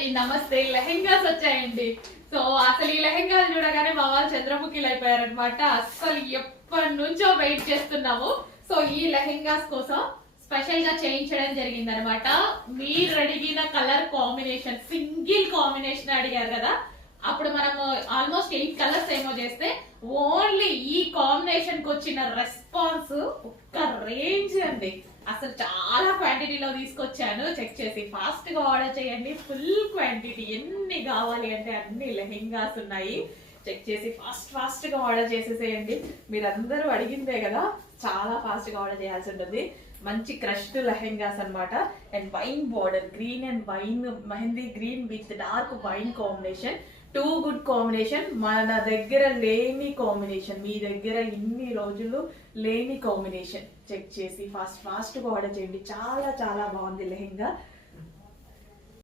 అండి నమస్తే. లెహెంగాస్ వచ్చాయండి. సో అసలు ఈ లెహెంగాలు చూడగానే మా వాళ్ళు చంద్రముఖిలు అయిపోయారనమాట. అసలు ఎప్పటి నుంచో వెయిట్ చేస్తున్నాము. సో ఈ లెహెంగాస్ కోసం స్పెషల్ గా చేయించడం జరిగింది అనమాట. మీరు అడిగిన కలర్ కాంబినేషన్ సింగిల్ కాంబినేషన్ అడిగారు కదా, అప్పుడు మనం ఆల్మోస్ట్ 8 కలర్స్ ఏమో చేస్తే ఓన్లీ ఈ కాంబినేషన్ కి వచ్చిన రెస్పాన్స్ ఒక్క రేంజ్ అండి. అసలు చాలా క్వాంటిటీలో తీసుకొచ్చాను. చెక్ చేసి ఫాస్ట్ గా ఆర్డర్ చేయండి. ఫుల్ క్వాంటిటీ ఎన్ని కావాలి అంటే అన్ని లెహెంగాస్ ఉన్నాయి. చెక్ చేసి ఫాస్ట్ గా ఆర్డర్ చేసేసేయండి. మీరందరూ అడిగిందే కదా, చాలా ఫాస్ట్ గా ఆర్డర్ చేయాల్సి ఉంటుంది. మంచి క్రష్డ్ లెహెంగాస్ అన్నమాట. And wine border, green and wine, mehndi green with dark wine combination. Too good combination. మన దగ్గర లేని కాంబినేషన్, మీ దగ్గర ఇన్ని రోజులు లేని కాంబినేషన్. చెక్ చేసి ఫాస్ట్ గా ఆర్డర్ చేయండి. చాలా చాలా బాగుంది లెహెంగా.